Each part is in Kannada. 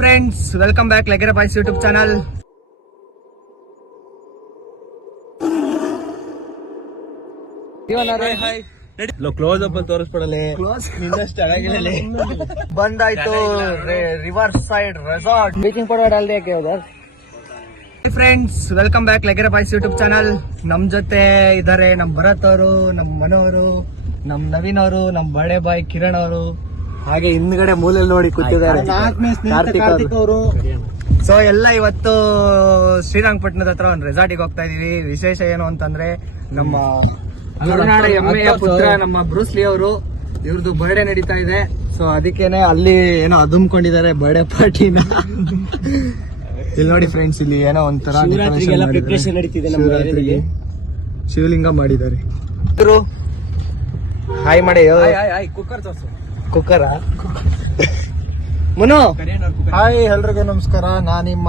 Friends, welcome back Legere boys YouTube channel. Close up ಅಲ್ಲಿ ತೋರಿಸ್ಬಿಡಲಿ. ಬಂದಾಯ್ತು river side resort. Bleaching powder ಡಾಲ್ ದಿಯಾ ಕ್ಯಾ ಉಧರ್? Friends, welcome back Legere boys YouTube channel. ನಮ್ ಜೊತೆ ಇದಾರೆ ನಮ್ ಭರತ್ ಅವರು, ನಮ್ ಮನು ಅವರು, ನಮ್ ನವೀನ್ ಅವರು, ನಮ್ ಬಡೆ ಬಾಯ್ ಕಿರಣ್ ಅವರು, ಹಾಗೆ ಹಿಂದ್ಗಡೆ ಮೂಲೆಯಲ್ಲಿ ನೋಡಿ ಕೂತಿದ್ದಾರೆ ಕಾರ್ತಿಕ್ ಅವರು. ಸೊ ಎಲ್ಲ ಇವತ್ತು ಶ್ರೀರಂಗಪಟ್ಟಣದ ಹತ್ರ ಒಂದು ರೆಸಾರ್ಟಿಗೆ ಹೋಗ್ತಾ ಇದೀವಿ. ವಿಶೇಷ ಏನು ಅಂತಂದ್ರೆ ನಮ್ಮ ಕರುನಾಡ ಹೆಮ್ಮೆಯ ಪುತ್ರ ನಮ್ಮ ಬ್ರೂಸ್ಲಿ ಅವರು, ಇವ್ರದ್ದು ಬರ್ಡೇ ನಡೀತಾ ಇದೆ. ಸೊ ಅದಕ್ಕೇನೆ ಅಲ್ಲಿ ಏನೋ ಅದುಮ್ಕೊಂಡಿದ್ದಾರೆ ಬರ್ಡೇ ಪಾರ್ಟಿನ. ಇಲ್ಲಿ ನೋಡಿ ಫ್ರೆಂಡ್ಸ್, ಇಲ್ಲಿ ಏನೋ ಒಂಥರ ಪ್ರಿಪರೇಷನ್ ನಡೀತಿದೆ. ಶಿವಲಿಂಗ ಮಾಡಿದ್ದಾರೆ. ಹಾಯ್ ಮಾಡಿ. ಕುಕ್ಕರ್ ಮನು. ಹಾಯ್ ಎಲ್ರಿಗೂ ನಮಸ್ಕಾರ. ನಾನು ನಿಮ್ಮ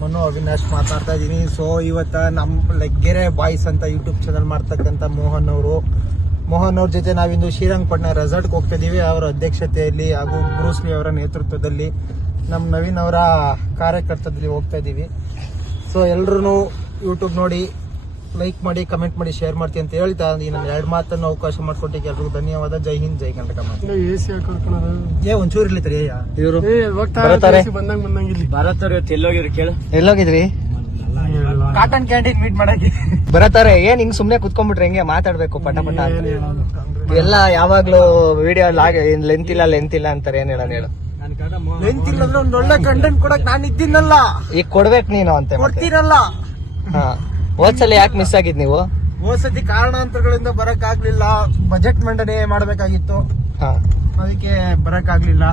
ಮನು ಅವಿನಾಶ್ ಮಾತಾಡ್ತಾ ಇದ್ದೀನಿ. ಸೊ ಇವತ್ತ ನಮ್ಮ ಲೆಗ್ಗೆರೆ ಬಾಯ್ಸ್ ಅಂತ ಯೂಟ್ಯೂಬ್ ಚಾನಲ್ ಮಾಡ್ತಕ್ಕಂಥ ಮೋಹನ್ ಅವ್ರ ಜೊತೆ ನಾವಿಂದು ಶ್ರೀರಂಗಪಟ್ಟಣ ರೆಸಾರ್ಟ್ಗೆ ಹೋಗ್ತಾ ಇದೀವಿ. ಅವರ ಅಧ್ಯಕ್ಷತೆಯಲ್ಲಿ ಹಾಗೂ ಬ್ರೂಸ್ಲಿ ಅವರ ನೇತೃತ್ವದಲ್ಲಿ ನಮ್ಮ ನವೀನ್ ಅವರ ಕಾರ್ಯಕರ್ತದಲ್ಲಿ ಹೋಗ್ತಾ ಇದೀವಿ. ಸೊ ಎಲ್ರು ಯೂಟ್ಯೂಬ್ ನೋಡಿ ಲೈಕ್ ಮಾಡಿ, ಕಮೆಂಟ್ ಮಾಡಿ, ಶೇರ್ ಮಾಡ್ತೀನಿ ಅಂತ ಹೇಳ್ತಾ ನಾನು ಎರಡು ಮಾತನ್ನು ಅವಕಾಶ ಮಾಡ್ಕೊಟ್ಟಿಗೆ ಎಲ್ರಿಗೂ ಧನ್ಯವಾದ. ಜೈ ಹಿಂದ್, ಜೈ ಕರ್ನಾಟಕ. ಒಂಚೂರು ಇರ್ಲಿ ತರಿ ಇವರು ಎಲ್ಲೋಗಿದ್ರಿ? ಕಾಟನ್ ಕ್ಯಾಂಟೀನ್ ಮೀಟ್ ಮಾಡಕ್ಕೆ ಬರತಾರೆ. ಏನ್ ಹಿಂಗ್ ಸುಮ್ನೆ ಕುತ್ಕೊಂಡ್ಬಿಟ್ರೆ ಹೆಂಗೆ ಮಾತಾಡ್ಬೇಕು ಪಟ ಪಟ ಅಂತ ಎಲ್ಲ ಯಾವಾಗ್ಲೂ ವಿಡಿಯೋ ಲೆಂತ್ ಇಲ್ಲ ಅಂತಾರೆ. ಏನ್ ಹೇಳ ಲೆಂತ್ ಇಲ್ಲ ಅಂದ್ರೆ ಒಂದ್ ಒಳ್ಳೆ ಕಂಟೆಂಟ್ ಕೊಡಕ್ ನಾನು ಇದ್ದೀನಲ್ಲ, ಈಗ ಕೊಡ್ಬೇಕು ನೀನು ಅಂತ ಕೊಡ್ತೀರಲ್ಲ. ಹಾ, ಹೋದ್ಸಲ ಯಾಕೆ ಮಿಸ್ ಆಗಿದ್ ನೀವು? ಹೋದ್ಸತಿ ಕಾರಣಾಂತರಗಳಿಂದ ಬರಕ್ ಆಗ್ಲಿಲ್ಲ. ಬಜೆಟ್ ಮಂಡನೆ ಮಾಡ್ಬೇಕಾಗಿತ್ತು, ಅದಕ್ಕೆ ಬರಕ್ ಆಗ್ಲಿಲ್ಲ.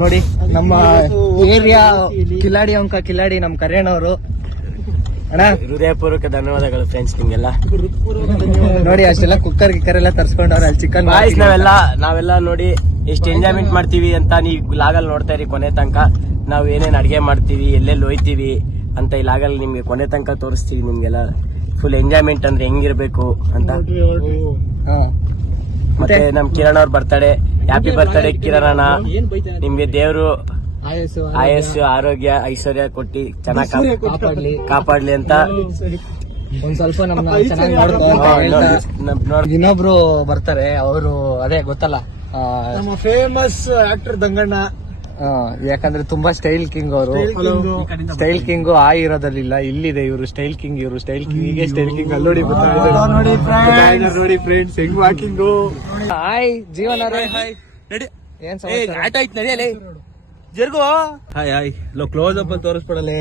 ನೋಡಿ ನಮ್ಮ ಏರಿಯಾ ಕಿಲಾಡಿ ನಮ್ ಕರೇಣ್ ಅವರು. ಅಣ್ಣ, ಹೃದಯಪೂರ್ವಕ ಧನ್ಯವಾದಗಳು ಫ್ರೆಂಡ್ಸ್ ನಿಮ್ಗೆಲ್ಲ. ನೋಡಿ ಅಷ್ಟೆಲ್ಲ ಕುಕ್ಕರ್ ಗಿಕ್ಕರ್ ಎಲ್ಲ ತರ್ಸ್ಕೊಂಡವ್ರೆ. ಅಲ್ಲಿ ಚಿಕನ್ ನಾವೆಲ್ಲ ನೋಡಿ ಎಷ್ಟು ಎಂಜಾಯ್ಮೆಂಟ್ ಮಾಡ್ತೀವಿ ಅಂತ ನೀವು ಲಾಗಲ್ಲಿ ನೋಡ್ತಾ ಇರಿ ಕೊನೆ ತನಕ. ನಾವ್ ಏನೇನ್ ಅಡಿಗೆ ಮಾಡ್ತೀವಿ, ಎಲ್ಲೆಲ್ಲಿ ಹೋಯ್ತೀವಿ ಅಂತ ಈ ಲಾಗಲ್ಲಿ ನಿಮ್ಗೆ ಕೊನೆ ತನಕ ತೋರಿಸ್ತೀವಿ. ನಿಮ್ಗೆಲ್ಲ ಫುಲ್ ಎಂಜಾಯ್ಮೆಂಟ್ ಅಂದ್ರೆ ಹೆಂಗಿರ್ಬೇಕು ಅಂತ. ಮತ್ತೆ ನಮ್ ಕಿರಣ್ ಅವ್ರ ಬರ್ತಡೇ. ಹ್ಯಾಪಿ ಬರ್ತಡೇ ಕಿರಣ್ ಅಣ್ಣ. ನಿಮ್ಗೆ ದೇವ್ರು ಆಯಸ್ಸು, ಆರೋಗ್ಯ, ಐಶ್ವರ್ಯ ಕೊಟ್ಟಿ ಚೆನ್ನಾಗಿ ಕಾಪಾಡ್ಲಿ ಅಂತ ಒಂದ್ ಸ್ವಲ್ಪ ನಮ್ಮ ಚೆನ್ನಾಗಿ ಇನ್ನೊಬ್ರು ಬರ್ತಾರೆ. ಅವರು ಅದೇ ಗೊತ್ತಲ್ಲ, ನಮ್ಮ ಫೇಮಸ್ ಆಕ್ಟರ್ ದಂಗಣ್ಣ. ಯಾಕಂದ್ರೆ ತುಂಬಾ ಸ್ಟೈಲ್ ಕಿಂಗ್ ಅವರು. ಸ್ಟೈಲ್ ಕಿಂಗ್ ಆ ಇರೋದಿಲ್ಲ, ಇಲ್ಲಿದೆ ಇವರು ಸ್ಟೈಲ್ ಕಿಂಗ್. ಹೀಗೆ ಸ್ಟೈಲ್ ಕಿಂಗ್ ಅಲ್ಲಿ ನೋಡಿ ಫ್ರೆಂಡ್ಸ್ ಹೆಂಗ್ ವಾಕಿಂಗು. ಹಾಯ್ ಜೀವನ ಏನ್ ಆಟ ಆಯ್ತು ನಡೆಯಲಿ ಜರ್ಗು. ಹಾಯ್ ಕ್ಲೋಸ್ ಅಪ್ ಅಲ್ಲಿ ತೋರಿಸ್ಬಿಡಲಿ.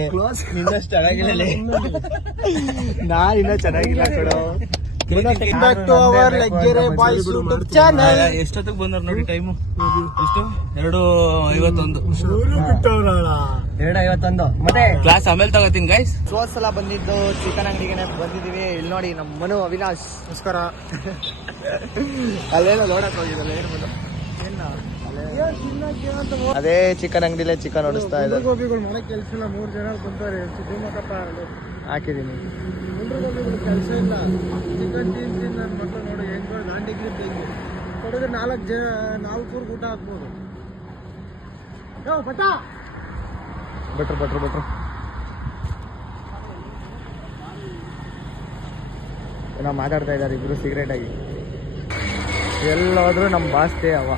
ಇನ್ನಷ್ಟು ಚೆನ್ನಾಗಿಲ್ಲ, ಇನ್ನ ಚೆನ್ನಾಗಿಲ್ಲ ಕೊಡು. ಎಷ್ಟೊತ್ತಿಗೆ ಬಂದ್ರ ನೋಡಿ ಟೈಮು ಎಷ್ಟು? 2:51. 2:51. ಮತ್ತೆ ಕ್ಲಾಸ್ ಆಮೇಲೆ ತಗೋತೀನಿ ಗೈಸ್. ಸಲ ಬಂದಿದ್ದು ಚಿಕನ್ ಅಂಗಡಿಗೆ ಬಂದಿದೀವಿ. ಇಲ್ಲಿ ನೋಡಿ ನಮ್ಮ ಮನು ಅವಿನಾಶ್. ನಮಸ್ಕಾರ. ಅಲ್ಲೇನೋ ನೋಡಕ್ ಹೋಗಿದ್ದಲ್ಲ, ಅದೇ ಚಿಕನ್ ಅಂಗಡಿಲೇ ಚಿಕನ್ ಹೊಡಿಸ್ತಾ ಇದ್ದಾರೆ. ಮನೆ ಕೆಲಸ ಇಲ್ಲ, 3 ಜನ ಬಂತಾರೆ. ಹಾಕಿದೀನಿ ಕೆಲಸ ಇಲ್ಲ. ಚಿಕನ್ ತಿಂತೀನಿ ನನ್ನ ಮಕ್ಕಳು ನೋಡಿ ಹೆಂಗ್ ನಾನ್ ಡಿಗ್ರಿ ಕೊಡಿದ್ರೆ 4 ಊಟ ಹಾಕ್ಬೋದು. ಭಟ್ರು ಏನೋ ಮಾತಾಡ್ತಾ ಇದ್ದಾರೆ ಇಬ್ರು ಸಿಗರೇಟ್ ಆಗಿ. ಎಲ್ಲಾದ್ರೂ ನಮ್ಮ ಬಾಸ್ತೆ ಅವ.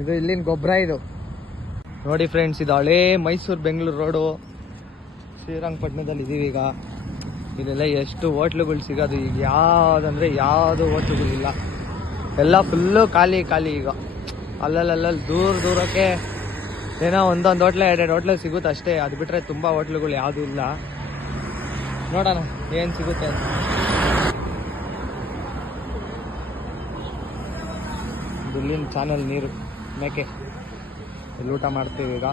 ಇದು ಇಲ್ಲಿನ ಗೊಬ್ಬರ. ಇದು ನೋಡಿ ಫ್ರೆಂಡ್ಸ್, ಇದು ಹಳೇ ಮೈಸೂರು ಬೆಂಗಳೂರು ರೋಡು. ಶ್ರೀರಂಗಪಟ್ಟಣದಲ್ಲಿ ಇದೀವಿ ಈಗ. ಇಲ್ಲೆಲ್ಲ ಎಷ್ಟು ಹೋಟ್ಲುಗಳು ಸಿಗೋದು. ಈಗ ಯಾವುದು ಹೋಟ್ಲುಗಳಿಲ್ಲ, ಎಲ್ಲ ಫುಲ್ಲು ಖಾಲಿ ಈಗ. ಅಲ್ಲಲ್ಲಿ ದೂರಕ್ಕೆ ಏನೋ ಒಂದೊಂದು ಹೋಟ್ಲೆ 2 ಹೋಟ್ಲೆ ಸಿಗುತ್ತೆ ಅಷ್ಟೇ. ಅದು ಬಿಟ್ರೆ ತುಂಬಾ ಹೋಟ್ಲುಗಳು ಯಾವುದು ಇಲ್ಲ. ನೋಡೋಣ ಏನ್ ಸಿಗುತ್ತೆ ಅಂತ. ಇಲ್ಲಿನ ಚಾನಲ್ ನೀರು ಮೇಕೆ ಇಲ್ಲಿ ಊಟ ಮಾಡ್ತೀವಿ ಈಗ.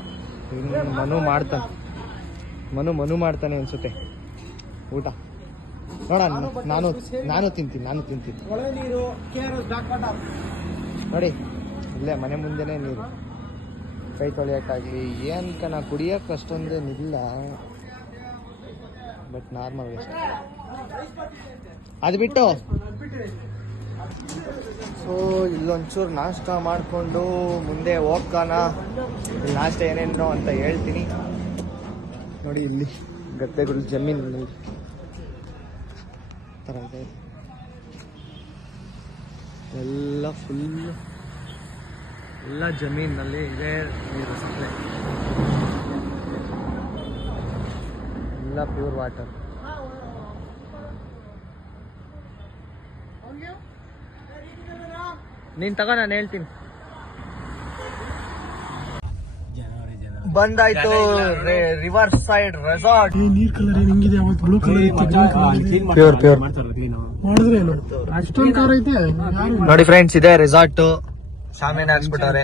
ಮನು ಮಾಡ್ತಾನೆ ಅನ್ಸುತ್ತೆ ಊಟ. ನೋಡೋಣ, ನಾನು ತಿಂತೀನಿ. ನೋಡಿ ಇಲ್ಲೇ ಮನೆ ಮುಂದೆನೇ ನೀರು. ಕೈ ತೊಳೆಯೋಕ್ಕಾಗಲಿ ಏನಕ್ಕ ಕುಡಿಯೋಕೆ ಅಷ್ಟೊಂದೇನಿಲ್ಲ, ಬಟ್ ನಾರ್ಮಲ್ ಅಷ್ಟೇ. ಅದು ಬಿಟ್ಟು ಸೊ ಇಲ್ಲೊಂಚೂರು ನಾಷ್ಟ ಮಾಡಿಕೊಂಡು ಮುಂದೆ ಹೋಗ್ತಾನ. ಇಲ್ಲಿ ನಾಷ್ಟ ಏನೇನೋ ಅಂತ ಹೇಳ್ತೀನಿ. ನೋಡಿ ಇಲ್ಲಿ ಗದ್ದೆಗಳು ಜಮೀನಲ್ಲಿ ಥರ ಇದೆ. ಎಲ್ಲ ಫುಲ್ ಎಲ್ಲ ಜಮೀನಲ್ಲಿ ಇದೆ ನೀರು ಸಪ್ಲೈ. ಎಲ್ಲ ಪ್ಯೂರ್ ವಾಟರ್. ನೀನ್ ತಗೋ, ನಾನು ಹೇಳ್ತೀನಿ. ಬಂದಾಯ್ತು ರಿವರ್ ಸೈಡ್ ರೆಸಾರ್ಟ್. ನೀರ್ ಕಲರ್ ಹೆಂಗಿದೆ ಅವತ್ತು ಬ್ಲೂ ಕಲರ್ ಪ್ಯೂರ್ ಪ್ಯೂರ್ ಮಾಡಿದ್ರೆ ಅಷ್ಟೊಂದು ಕಾರ್ ಐತೆ. ನೋಡಿ ಫ್ರೆಂಡ್ಸ್, ಇದೆ ರೆಸಾರ್ಟ್. ಶಾಮಿಯಾನ ಹಾಕ್ಸ್ಬಿಟ್ಟವ್ರೆ,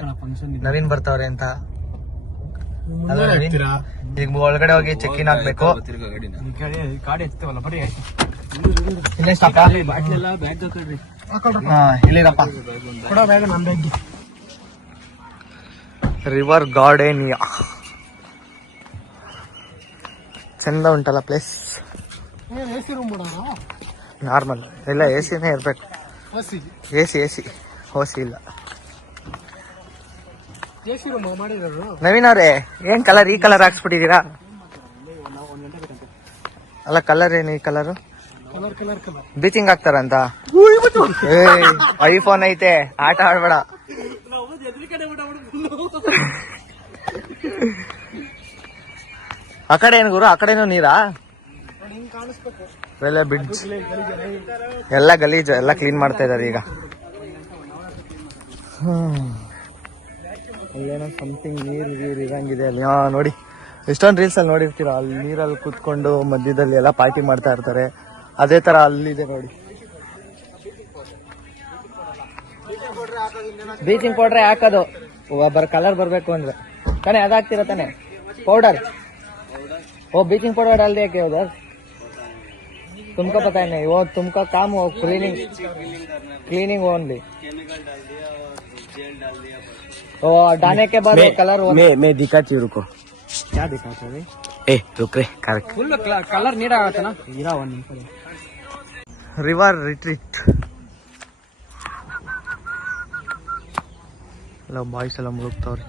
ನವೀನ್ ಬರ್ತಾವ್ರೆ ಅಂತ. ಅಲ್ಲ ನವೀನ್, ಈಗ ಒಳಗಡೆ ಹೋಗಿ ಚೆಕ್ ಇನ್ ಆಗ್ಬೇಕು. ಇಲ್ಲೇ ಸ್ಟಾಪ? ಇಲ್ಲಿರಪ್ಪ. ರಿವರ್ ಗಾರ್ಡೇನಿಯಾ ಚಂದ ಉಂಟಲ್ಲ ಪ್ಲೇಸ್. ನಾರ್ಮಲ್ ಎಲ್ಲ ಎ ಸಿನೇ ಇರ್ಬೇಕು. ಎ ಸಿ ಓಸಿ ಇಲ್ಲ. ನವೀನ್ ಅವ್ರೆ, ಏನ್ ಕಲರ್ ಈ ಕಲರ್ ಹಾಕ್ಸ್ಬಿಟ್ಟಿದೀರಾ? ಅಲ್ಲ ಕಲರ್ ಏನು ಈ ಕಲರು? ಬೀಚಿಂಗ್ ಹಾಕ್ತಾರಂತ. ಐಫೋನ್ ಐತೆ, ಆಟ ಆಡ್ಬೇಡ. ಆ ಕಡೆ ಏನು ಗುರು? ಆ ಕಡೆನೂ ನೀರಾ? ಎಲ್ಲ ಬಿಡ್ಜ್ ಎಲ್ಲ ಗಲೀಜು, ಎಲ್ಲ ಕ್ಲೀನ್ ಮಾಡ್ತಾ ಇದಾರೆ ಈಗ. ಅಲ್ಲೇನೋ ಸಮಥಿಂಗ್ ನೀರು ಇರಂಗಿದೆ ಅಲ್ಲಿ. ನೋಡಿ ಎಷ್ಟೊಂದು ರೀಲ್ಸ್ ಅಲ್ಲಿ ನೋಡಿರ್ತೀರ, ಅಲ್ಲಿ ನೀರಲ್ಲಿ ಕೂತ್ಕೊಂಡು ಮಧ್ಯದಲ್ಲಿ ಎಲ್ಲ ಪಾರ್ಟಿ ಮಾಡ್ತಾ ಇರ್ತಾರೆ. ಅದೇ ತರ ಅಲ್ಲಿದೆ ನೋಡಿ. ಬ್ಲೀಚಿಂಗ್ ಪೌಡ್ರೆ ಹಾಕೋದು, ಒಬ್ಬರ ಕಲರ್ ಬರ್ಬೇಕು ಅಂದ್ರೆ ತಾನೆ ಅದಾಗ್ತಿರ ತಾನೆ ಪೌಡರ್. वो ब्लीचिंग पाउडर डाल दिया क्या उधर? तुमको पता ही नहीं, वो तुमका काम हो क्लीनिंग ओनली. वो डालने के बाद कलर मैं दिखाती हूँ, रुको. क्या दिखाता है? ए रुक रे, करेक्ट. फुल कलर ನೀಡ ಆಗತ್ತನ ಇರಾ ಒಂದು ನಿಮಿಷ. ರಿವರ್ ರಿಟ್ರೀಟ್ ಎಲ್ಲ ಬಾಯ್ಸ್ ಎಲ್ಲ ಮುಳುಗ್ತಾವ್ರಿ.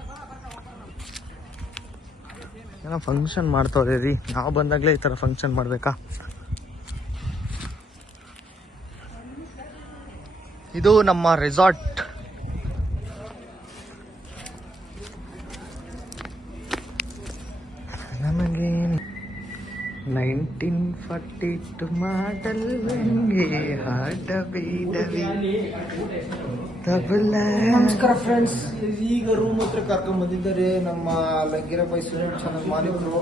ಏನೋ ಫಂಕ್ಷನ್ ಮಾಡ್ತಾವ್ರಿ ರೀ. ನಾವು ಬಂದಾಗಲೇ ಈ ಥರ ಫಂಕ್ಷನ್ ಮಾಡಬೇಕಾ? ಇದು ನಮ್ಮ ರೆಸಾರ್ಟ್. ನಮಗೆ 1942 ಮಾಡಲ್ ಹಾಡ ಬೀಡವಿ ತಬಲ. ನಮಸ್ಕಾರ ಫ್ರೆಂಡ್ಸ್, ಈಗ ರೂಮ್ ಹತ್ರ ಕರ್ಕೊಂಡ್ ಬಂದಿದ್ದಾರೆ ನಮ್ಮ ಲಗ್ಗೆರೆ ಬಾಯ್ಸ್ ಯೂಟ್ಯೂಬ್ ಚಾನಲ್ ಮಾಲೀಕರು.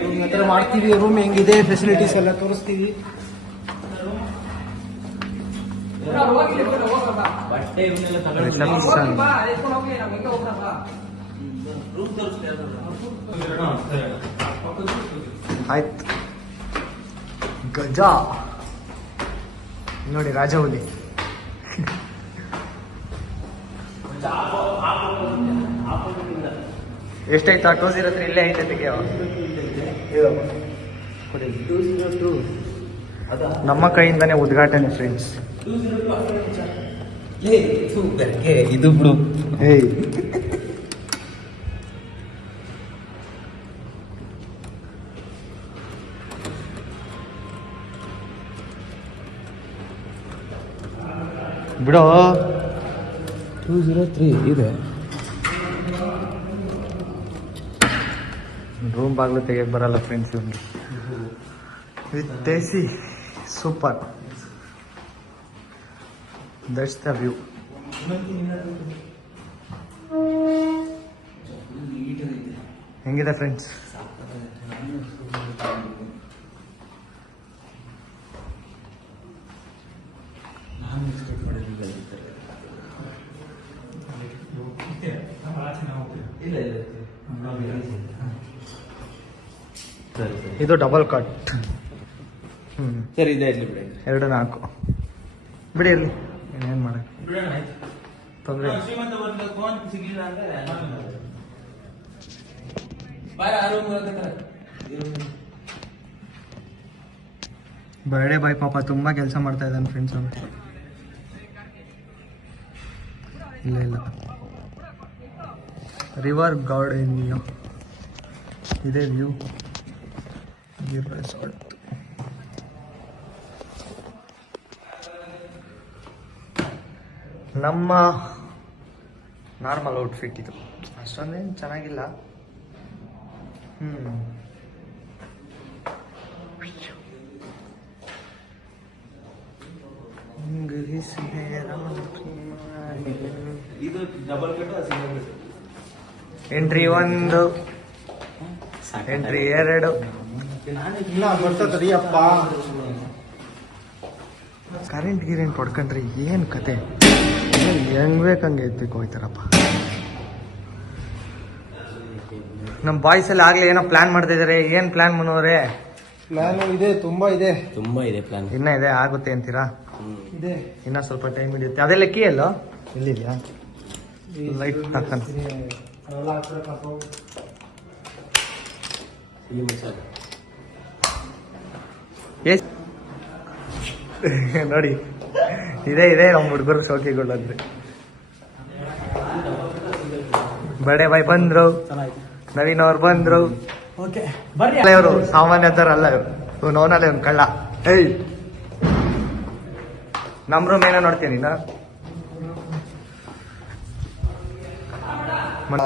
ರೂಮ್ ಹತ್ರ ಮಾಡ್ತೀವಿ, ರೂಮ್ ಹೆಂಗಿದೆ ಫೆಸಿಲಿಟೀಸ್ ಎಲ್ಲ ತೋರಿಸ್ತೀವಿ. ರಿಸೆಪ್ಷನ್ ಆಯ್ತು. ಗಜ ನೋಡಿ, ರಾಜಹುಲಿ. ಎಷ್ಟಾಯ್ತು? 203 ಇಲ್ಲೇ ಐತೆ ತೆಗೆಯೋ. ನಮ್ಮ ಕೈಯಿಂದಾನೇ ಉದ್ಘಾಟನೆ ಫ್ರೆಂಡ್ಸ್. ಇದು ಬಿಡು. ಏಯ್ ಬಿಡೋ. 203 ಇದೆ. ರೂಮ್ ಬಾಗ್ಲು ತೆಗಿಯಕ್ ಬರಲ್ಲ ಫ್ರೆಂಡ್ಸ್ ಇವ್ನಿಗೆ. With AC super. That's the view. ಹೆಂಗಿದೆ ಫ್ರೆಂಡ್ಸ್? ಇದು ಡಬಲ್ ಕಟ್. ಸರಿ, ಇದೆ ಇರ್ಲಿ ಬಿಡಿ. 2-4 ಬಿಡಿ, ಇರಲಿ. ಏನೇನು ಮಾಡಕ್ಕೆ ತೊಂದರೆ. ಬರ್ಡೇ ಬಾಯ್ ಪಾಪ ತುಂಬಾ ಕೆಲಸ ಮಾಡ್ತಾ ಇದ್ದಾನೆ ಫ್ರೆಂಡ್ಸ್. ಅವನು ಇಲ್ಲ ರಿವರ್ ಗಾರ್ಡನ್ ಇದೆ ವ್ಯೂ ರೆಸಾರ್ಟ್. ನಮ್ಮ ನಾರ್ಮಲ್ ಔಟ್ಫಿಟ್ ಇದು, ಅಷ್ಟೊಂದೇನು ಚೆನ್ನಾಗಿಲ್ಲ. Entry 1, entry 2. ಬರ್ತದರಿಯಪ್ಪ. ಕರೆಂಟ್ ಹೊಡ್ಕೊಂಡ್ರೆ ಏನು ಕತೆ, ಹೆಂಗ್ ಬೇಕಂಗೆ ಎತ್ಬೇಕು ಹೋಯ್ತಾರಪ್ಪ. ನಮ್ಮ ಬಾಯ್ಸ್ ಎಲ್ಲ ಆಗ್ಲೇ ಏನೋ ಪ್ಲಾನ್ ಮಾಡ್ತಾ ಇದಾರೆ. ಏನ್ ಪ್ಲಾನ್ ಮಾಡೋರೆ? ಪ್ಲಾನ್ ಇದೆ, ತುಂಬಾ ಇದೆ ಪ್ಲಾನ್. ಇನ್ನ ಇದೆ, ಆಗುತ್ತೆ ಅಂತೀರಾ? ಇದೆ, ಇನ್ನ ಸ್ವಲ್ಪ ಟೈಮ್ ಹಿಡಿಯುತ್ತೆ. ಅದೆಲ್ಲ ಕೀ ಅಲ್ಲ ಇಲ್ಲಿದ್ಯಾ? ಲೈಟ್ ಹಾಕೋಣ. ನೋಡಿ ಇದೆ ನಮ್ಮ ಹುಡುಗರು ಶೋಕಿಗಳಂದ್ರೆ. ಬಡೆ ಬಾಯ್ ಬಂದ್ರು, ನವೀನ್ ಅವ್ರು ಬಂದ್ರು. ಇವರು ಸಾಮಾನ್ಯ ತರ ಅಲ್ಲ, ಇವ್ರು ನೋವನಲ್ಲ, ಇವ್ನು ಕಳ್ಳ. ಏಯ್, ನಮ್ ರೂಮ್ ಏನೋ ನೋಡ್ತೀನಿ ನಾ.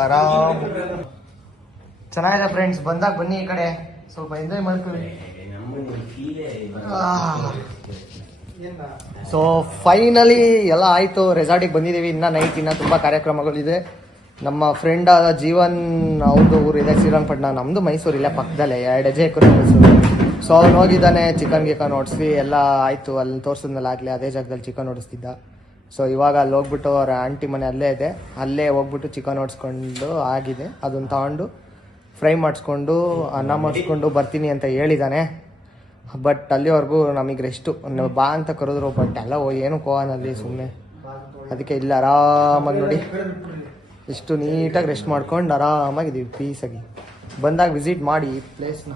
ಆರಾಮ್ ಚೆನ್ನಾಗಿದೆ ಫ್ರೆಂಡ್ಸ್. ಬಂದಾಗ ಬನ್ನಿ ಈ ಕಡೆ, ಸ್ವಲ್ಪ ಎಂಜಾಯ್ ಮಾಡ್ಕೊಳ್ಳಿ. ಸೊ ಫೈನಲಿ ಎಲ್ಲ ಆಯ್ತು, ರೆಸಾರ್ಟಿಗೆ ಬಂದಿದ್ದೀವಿ. ಇನ್ನ ನೈಟ್ ಇನ್ನ ತುಂಬಾ ಕಾರ್ಯಕ್ರಮಗಳಿದೆ. ನಮ್ಮ ಫ್ರೆಂಡ್ ಆದ ಜೀವನ್, ಅವ್ರದ್ದು ಊರಿದೆ ಶ್ರೀರಂಗಪಟ್ಟಣ, ನಮ್ದು ಮೈಸೂರು ಇಲ್ಲೇ ಪಕ್ಕದಲ್ಲೇ, 2 ಹೆಜ್ಜೆ ಹಾಕಿದ್ರೆ ಮೈಸೂರು. ಸೊ ಅವ್ನು ಹೋಗಿದ್ದಾನೆ, ಚಿಕನ್ ಗಿಕನ್ ಓಡಿಸ್ವಿ ಎಲ್ಲ ಆಯ್ತು. ಅಲ್ಲಿ ತೋರ್ಸಿದ್ಮೇಲೆ ಆಗ್ಲಿ ಅದೇ ಜಾಗದಲ್ಲಿ ಚಿಕನ್ ಓಡಿಸ್ತಿದ್ದ. ಸೊ ಇವಾಗ ಅಲ್ಲಿ ಹೋಗ್ಬಿಟ್ಟು ಅವ್ರ ಆಂಟಿ ಮನೆ ಅಲ್ಲೇ ಇದೆ, ಅಲ್ಲೇ ಹೋಗ್ಬಿಟ್ಟು ಚಿಕನ್ ಓಡಿಸ್ಕೊಂಡು ಆಗಿದೆ. ಅದನ್ನ ತಗೊಂಡು ಫ್ರೈ ಮಾಡಿಸ್ಕೊಂಡು ಅನ್ನ ಮಾಡಿಸ್ಕೊಂಡು ಬರ್ತೀನಿ ಅಂತ ಹೇಳಿದ್ದಾನೆ. ಬಟ್ ಅಲ್ಲಿವರೆಗೂ ನಮಗೆ ರೆಸ್ಟು, ಬಾ ಅಂತ ಕರೆದ್ರು. ಬಟ್ ಎಲ್ಲ ಏನು ಕೋವನಲ್ಲಿ ಸುಮ್ಮನೆ, ಅದಕ್ಕೆ ಇಲ್ಲಿ ಆರಾಮಾಗಿ ನೋಡಿ ಇಷ್ಟು ನೀಟಾಗಿ ರೆಸ್ಟ್ ಮಾಡ್ಕೊಂಡು ಆರಾಮಾಗಿದ್ದೀವಿ ಪೀಸಾಗಿ. ಬಂದಾಗ ವಿಸಿಟ್ ಮಾಡಿ ಈ ಪ್ಲೇಸ್ನ.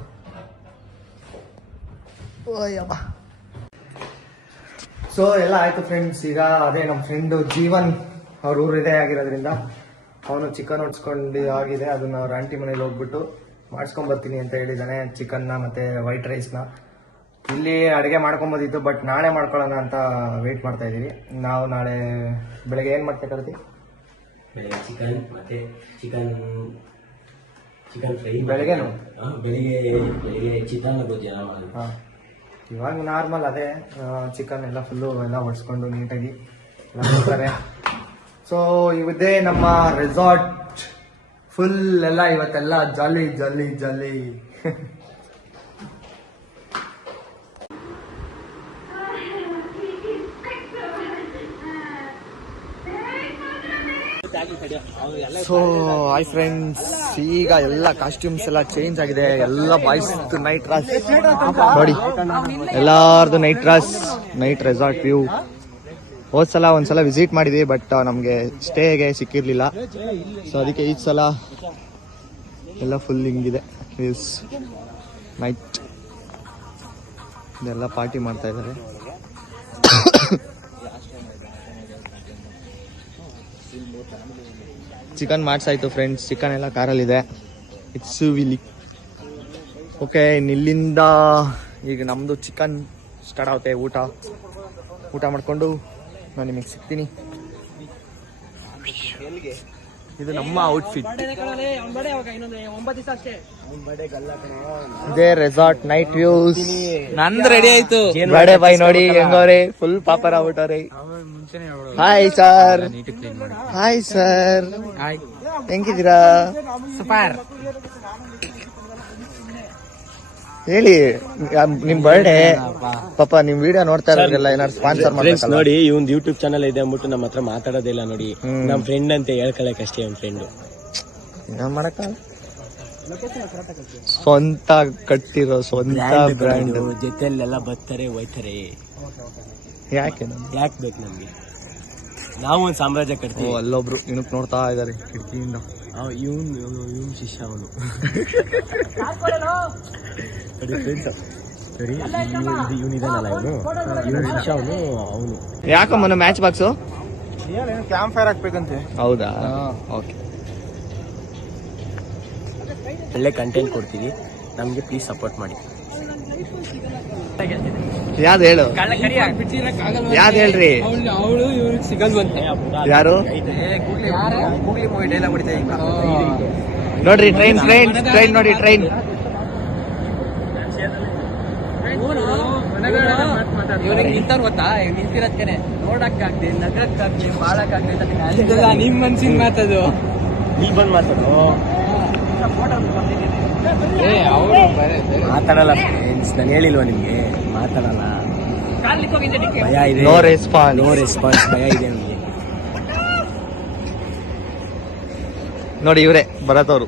ಓಯಪ್ಪ. ಸೊ ಎಲ್ಲ ಆಯ್ತು ಫ್ರೆಂಡ್ಸ್. ಈಗ ಅದೇ ನಮ್ಮ ಫ್ರೆಂಡು ಜೀವನ್ ಅವ್ರ ಊರಿದೆ ಆಗಿರೋದ್ರಿಂದ ಅವನು ಚಿಕನ್ ಹೊಡ್ಸ್ಕೊಂಡು ಆಗಿದೆ. ಅದನ್ನ ಅವ್ರ ಆಂಟಿ ಮನೇಲಿ ಹೋಗ್ಬಿಟ್ಟು ಮಾಡಿಸ್ಕೊಂಡ್ ಬರ್ತೀನಿ ಅಂತ ಹೇಳಿದ್ದಾನೆ. ಚಿಕನ್ನ ಮತ್ತೆ ವೈಟ್ ರೈಸ್ನ ಇಲ್ಲಿ ಅಡುಗೆ ಮಾಡ್ಕೊಂಬೋದಿತ್ತು, ಬಟ್ ನಾಳೆ ಮಾಡ್ಕೊಳ್ಳೋಣ ಅಂತ ವೇಟ್ ಮಾಡ್ತಾ ಇದೀವಿ. ನಾವು ನಾಳೆ ಬೆಳಗ್ಗೆ ಏನು ಮಾಡ್ತಾ ಕರ್ತೀವಿ? ಚಿಕನ್ ಮತ್ತೆ ಚಿಕನ್ ಫ್ರೈ. ಬೆಳಗ್ಗೆನು? ಬೆಳಿಗ್ಗೆ ಚಿಕನ್ ಗೊಜ್ಜು. ಹಾಂ, ಇವಾಗ ನಾರ್ಮಲ್ ಅದೇ ಚಿಕನ್ ಎಲ್ಲ ಫುಲ್ಲು ಎಲ್ಲ ಹೊಡ್ಸ್ಕೊಂಡು ನೀಟಾಗಿ ಎಲ್ಲ ಕೊಡ್ತಾರೆ. ಸೊ ಇದೇ ನಮ್ಮ ರೆಸಾರ್ಟ್ ಫುಲ್ ಎಲ್ಲ ಇವತ್ತೆಲ್ಲ ಜಾಲಿ ಜಾಲಿ ಜಾಲಿ. ಸೊ ಹಾಯ್ ಫ್ರೆಂಡ್ಸ್, ಈಗ ಎಲ್ಲ ಕಾಸ್ಟ್ಯೂಮ್ಸ್ ಎಲ್ಲ ಚೇಂಜ್ ಆಗಿದೆ. ಎಲ್ಲ ಬಾಯ್ಸ್ ನೈಟ್ ರಾಸ್ ನೋಡಿ, ಎಲ್ಲಾರ್ದು ನೈಟ್ ರಾಸ್, ನೈಟ್ ರೆಸಾರ್ಟ್ ವ್ಯೂ. ಹೋದ್ಸಲ ಒಂದ್ಸಲ ವಿಸಿಟ್ ಮಾಡಿದ್ವಿ, ಬಟ್ ನಮಗೆ ಸ್ಟೇಗೆ ಸಿಕ್ಕಿರ್ಲಿಲ್ಲ. ಸೊ ಅದಕ್ಕೆ ಈ ಸಲ ಎಲ್ಲ ಫುಲ್ ಹಿಂಗಿದೆ ವ್ಯೂಸ್. ನೈಟ್ ಇದೆಲ್ಲ ಪಾರ್ಟಿ ಮಾಡ್ತಾ ಇದ್ದಾರೆ. ಚಿಕನ್ ಮಾಡ್ಸಾಯ್ತು ಫ್ರೆಂಡ್ಸ್, ಚಿಕನ್ ಎಲ್ಲ ಕಾರಲ್ಲಿದೆ. ಇಟ್ಸ್ ವಿಲಿ ಓಕೆ. ಇಲ್ಲಿಂದ ಈಗ ನಮ್ಮದು ಚಿಕನ್ ಸ್ಟಾರ್ಟ್ ಆಗುತ್ತೆ. ಊಟ ಮಾಡಿಕೊಂಡು ನಾನು ನಿಮಗೆ ಸಿಗ್ತೀನಿ. ಇದು ನಮ್ಮ ಔಟ್ಫಿಟ್. ಇದೇ ರೆಸಾರ್ಟ್ ನೈಟ್ ವ್ಯೂಸ್. ನಂದು ರೆಡಿ ಆಯ್ತು. ಬಡೆ ಬಾಯ್ ನೋಡಿ ಹೆಂಗವ್ರೆ, ಫುಲ್ ಪಾಪರ್ ಆಗ್ಬಿಟ್ಟವ್ರೆ. Hi sir. ಹಾಯ್ ಸರ್, ಹೆಂಗಿದ್ದೀರಾ? ಸೂಪರ್. ಹೇಳಿ, ನಿಮ್ ಬರ್ಡೇ ಪಾಪ ನಿಮ್ ವಿಡಿಯೋ ನೋಡ್ತಾ ಇರೋದ್ರೆಲ್ಲ ಏನಾದ್ರು ಸ್ಪಾನ್ಸರ್ ಫ್ರೆಂಡ್ಸ್ ನೋಡಿ, ಇವ್ನ್ ಯೂಟ್ಯೂಬ್ ಚಾನಲ್ ಇದೆ ಅಂದ್ಬಿಟ್ಟು ನಮ್ಮ ಹತ್ರ ಮಾತಾಡೋದಿಲ್ಲ ನೋಡಿ. ನಮ್ ಫ್ರೆಂಡ್ ಅಂತ ಹೇಳ್ಕೊಳಕ್ ಅಷ್ಟೇ. ನಮ್ ಫ್ರೆಂಡ್ ಏನ್ ಮಾಡಕ್ಕ, ಸ್ವಂತ ಕಟ್ಟಿರೋ ಸ್ವಂತ ಬ್ರ್ಯಾಂಡ್. ಜೊತೆಲೆಲ್ಲ ಬರ್ತಾರೆ ಹೋಯ್ತಾರೆ. ಯಾಕೆ ಬೇಕು ನಮ್ಗೆ? ನಾವು ಒಂದ್ ಸಾಮ್ರಾಜ್ಯ ಕಟ್ತೀವಿ. ಅಲ್ಲೊಬ್ರು ಇನಕ್ ನೋಡ್ತಾ ಇದಾರೆ ಕಿಟಕಿಯಿಂದ. ಇವನ್ ಶಿಷ್ಯ ಅವನು. ಸರಿ, ಇವನಿದಾನಲ್ಲ ಇವನು ಶಿಷ್ಯ ಅವನು. ಯಾಕಮ್ಮನ ಮ್ಯಾಚ್ ಬಾಕ್ಸು ಕ್ಯಾಂಪ್ ಫೈರ್ ಹಾಕ್ಬೇಕಂತೆ. ಹೌದಾ? ಓಕೆ. ಒಳ್ಳೆ ಕಂಟೆಂಟ್ ಕೊಡ್ತೀವಿ, ನಮಗೆ ಪ್ಲೀಸ್ ಸಪೋರ್ಟ್ ಮಾಡಿ. ಯಾವ್ದು ಹೇಳು, ಯಾವ್ದು ಹೇಳ್ರಿ? ಅವಳು ಇವ್ರಿಗೆ ಸಿಗಲ್ವಂತೆ. ಯಾರು? ಗೂಗ್ಲಿ ಮೂವಿ ಡೈಲಾಗ್ ಹೊಡಿತಾ ಈಗ. ನೋಡ್ರಿ ಟ್ರೈನ್ ಟ್ರೈನ್ ಟ್ರೈನ್ ನೋಡಿ ಟ್ರೈನ್. ಇವ್ರಿಗೆ ನಿಂತವ್ರು ಗೊತ್ತಾ, ನಿಂತಿರೋದ್ಕೇನೆ ನೋಡಕ್ಕಾಗ್ದೆ, ನಗಕ್ಕಾಗ್ದೆ, ಬಾಳಕ್ಕಾಗ್ದೆ. ನಿಮ್ ಮನ್ಸಿನ ಮಾತದು, ಇಲ್ಲಿ ಬಂದ್ ಮಾತಾಡು. ಮಾತಾಡಲ್ಲ ಫ್ರೆಂಡ್ಸ್, ನಾನು ಹೇಳಿಲ್ವಾ ನಿಮ್ಗೆ ಮಾತಾಡಲ್ಲ. ಭಯ ಇದೆ, ನೋ ರೆಸ್ಪಾನ್ಸ್. ನೋ ರೆಸ್ಪಾನ್ಸ್, ಭಯ ಇದೆ ನಮ್ಗೆ. ನೋಡಿ ಇವರೇ ಬರತ್ತವ್ರು.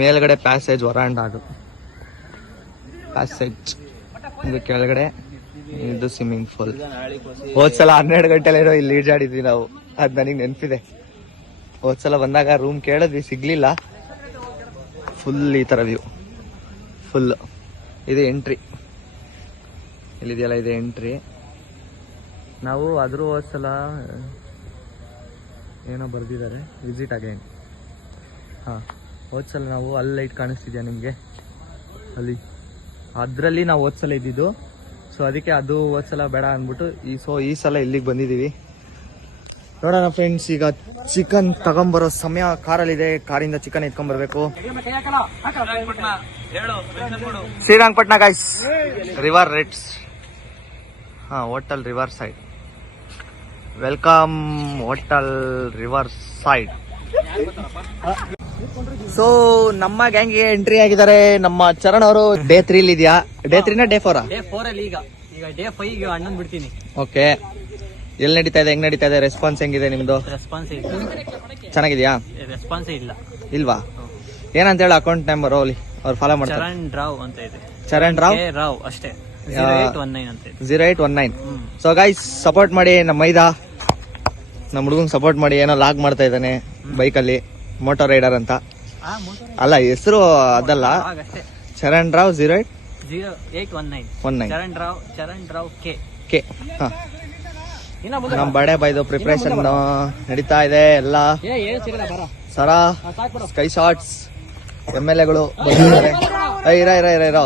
ಮೇಲ್ಗಡೆ ಪ್ಯಾಸೇಜ್ ವರಾಂಡ, ಅದು ಪ್ಯಾಸೇಜ್. ಇದು ಕೆಳಗಡೆ ಇದು ಸ್ವಿಮ್ಮಿಂಗ್ ಪೂಲ್. ಹೋದ್ಸಲ 12 ಗಂಟೆಲೇನೋ ಇಲ್ಲಿ ಈಜಾಡಿದ್ವಿ ನಾವು, ಅದ್ ನನಗೆ ನೆನಪಿದೆ. ಹೋದ್ಸಲ ಬಂದಾಗ ರೂಮ್ ಕೇಳಿದ್ವಿ, ಸಿಗ್ಲಿಲ್ಲ. ಫುಲ್ ಈ ತರ ವ್ಯೂ, ಫುಲ್. ಇದು ಎಂಟ್ರಿ, ಇಲ್ಲಿದೆಯಲ್ಲ ಇದು ಎಂಟ್ರಿ. ನಾವು ಅದ್ರ ಹೋದ್ಸಲ ಏನೋ ಬರ್ದಿದ್ದಾರೆ, ವಿಸಿಟ್ ಅಗೈನ್. ಹಾಂ, ಹೋದ್ಸಲ ನಾವು ಅಲ್ಲಿ ಲೈಟ್ ಕಾಣಿಸ್ತಿದ್ಯಾ ನಿಮಗೆ, ಅಲ್ಲಿ ಅದರಲ್ಲಿ ನಾವು ಹೋದ್ಸಲ ಇದ್ದಿದ್ದು. ಸೊ ಅದಕ್ಕೆ ಅದು ಹೋದ್ಸಲ ಬೇಡ ಅಂದ್ಬಿಟ್ಟು ಈ ಸಲ ಇಲ್ಲಿಗೆ ಬಂದಿದ್ದೀವಿ. ನೋಡೋಣ ಫ್ರೆಂಡ್ಸ್, ಈಗ ಚಿಕನ್ ತಗೊಂಬರೋ ಸಮಯ. ಕಾರಲ್ಲಿದೆ, ಕಾರಿಂದ ಚಿಕನ್ ಎತ್ಕೊಂಡ್ಬರ್ಬೇಕು. Srirangapatna guys, river ರೆಡ್ಸ್. ಹಾಂ, hotel river side. Welcome hotel river side. So ನಮ್ಮ ಗ್ಯಾಂಗ್ಗೆ ಎಂಟ್ರಿ ಆಗಿದ್ದಾರೆ ನಮ್ಮ ಚರಣ್ ಅವರು. ಡೇ 3 ಇದೆಯಾ? Day 3 day 4? ಡೇ 4 ಅಲ್ಲಿ ಈಗ ಡೇ 5 ಅಣ್ಣನ್ ಬಿಡ್ತೀನಿ. ಓಕೆ, ಎಲ್ಲಿ ನಡೀತಾ ಇದೆ, ಹೆಂಗ್ ನಡೀತಾ ಇದೆ, ರೆಸ್ಪಾನ್ಸ್ ಹೆಂಗಿದೆ ನಿಮ್ದು? ರೆಸ್ಪಾನ್ಸ್ ಇಲ್ಲ. ಚೆನ್ನಾಗಿದ್ಯಾ? ರೆಸ್ಪಾನ್ಸ್ ಇಲ್ಲ. ಇಲ್ವಾ? ಏನಂತ ಹೇಳಿ ಅಕೌಂಟ್ ನಂಬರ್ ಹೋಗ್ಲಿ, ಅವ್ರು ಫಾಲೋ ಮಾಡ್ತಾರೆ. ಚರಣ್ ರಾವ್ ಅಂತ ಇದೆ. ಚರಣ್ ರಾವ್ ರಾವ್ ಅಷ್ಟೇ. 0819 ಅಂತ ಇದೆ. 0819. ಸೊ ಗೈಸ್, ಸಪೋರ್ಟ್ ಮಾಡಿ ನಮ್ಮ ಮೈದಾ, ನಮ್ಮ ಹುಡುಗಂಗ್ ಸಪೋರ್ಟ್ ಮಾಡಿ. ಏನೋ ಲಾಗ್ ಮಾಡ್ತಾ ಇದ್ದಾನೆ ಬೈಕಲ್ಲಿ, ಮೋಟೋ ರೈಡರ್ ಅಂತ. ಅಲ್ಲ, ಹೆಸರು ಅದಲ್ಲ, ಚರಣ್ ರಾವ್ 0819. ಚರಣ್ ರಾವ್ ಕೆ. ನಮ್ಮ ಬರ್ಡೇ ಬಾಯ್ದು ಪ್ರಿಪರೇಷನ್ ನಡೀತಾ ಇದೆ ಎಲ್ಲ. ಸರಾ, ಸ್ಕೈ ಶಾಟ್ಸ್, MLAಗಳು ಬಂದಿದ್ದಾರೆ. ಇರೋ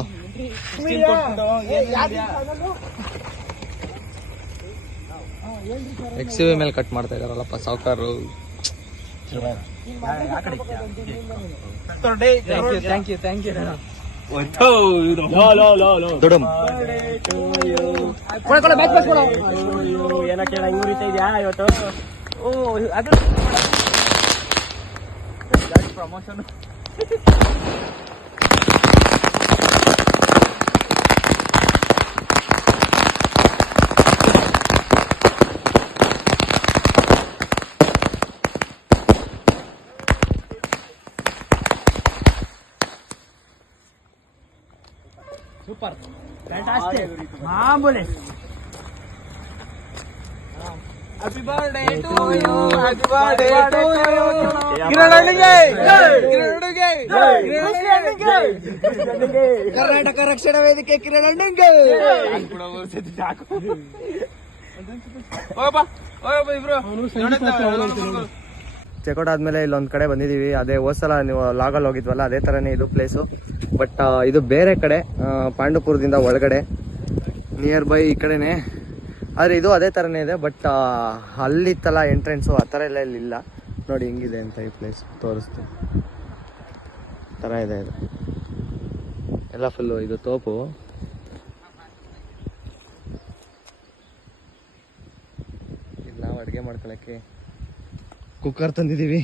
XUV ಮೇಲೆ ಕಟ್ ಮಾಡ್ತಾ ಇದಾರಲ್ಲಪ್ಪ ಸಾವುಕಾರರು. Thank you. ದುಡುಮ್ ಏನಕ್ಕೆ ಹಿಂಗ್ ಉರಿತಾ ಇದೆಯಾ ಇವತ್ತು? ಓ, ಅದು ಪ್ರಮೋಷನ್. ಸೂಪರ್, ಫ್ಯಾಂಟಾಸ್ಟಿಕ್, ಮಾಮೂಲಿ. Happy birthday to you, happy birthday to you. Karnataka Rakshana Vedike Kiran ಅಣ್ಣಂಗೆ. Checkout ಆದ್ಮೇಲೆ ಇಲ್ಲೊಂದ್ ಕಡೆ ಬಂದಿದೀವಿ. ಅದೇ ಹೋದ್ಸಲ ನೀವು ಲಾಗಲ್ಲಿ ಹೋಗಿದ್ವಲ್ಲ, ಅದೇ ತರನೇ ಇದು ಪ್ಲೇಸು. ಬಟ್ ಇದು ಬೇರೆ ಕಡೆ, ಪಾಂಡುಪುರದಿಂದ ಒಳಗಡೆ, ನಿಯರ್ ಬೈ ಈ ಕಡೆನೆ. ಆದ್ರೆ ಇದು ಅದೇ ತರನೇ ಇದೆ, ಬಟ್ ಅಲ್ಲಿತ್ತಲ್ಲ ಎಂಟ್ರೆನ್ಸು, ಆ ಥರ ಎಲ್ಲ ಇಲ್ಲ. ನೋಡಿ ಹೆಂಗಿದೆ ಅಂತ ಈ ಪ್ಲೇಸ್ ತೋರಿಸ್ತೀನಿ. ಥರ ಇದೆ ಇದು ಎಲ್ಲ, ಫುಲ್ಲು ಇದು ತೋಪು. ಇದು ನಾವು ಅಡುಗೆ ಮಾಡ್ಕೊಳಕ್ಕೆ ಕುಕ್ಕರ್ ತಂದಿದ್ದೀವಿ.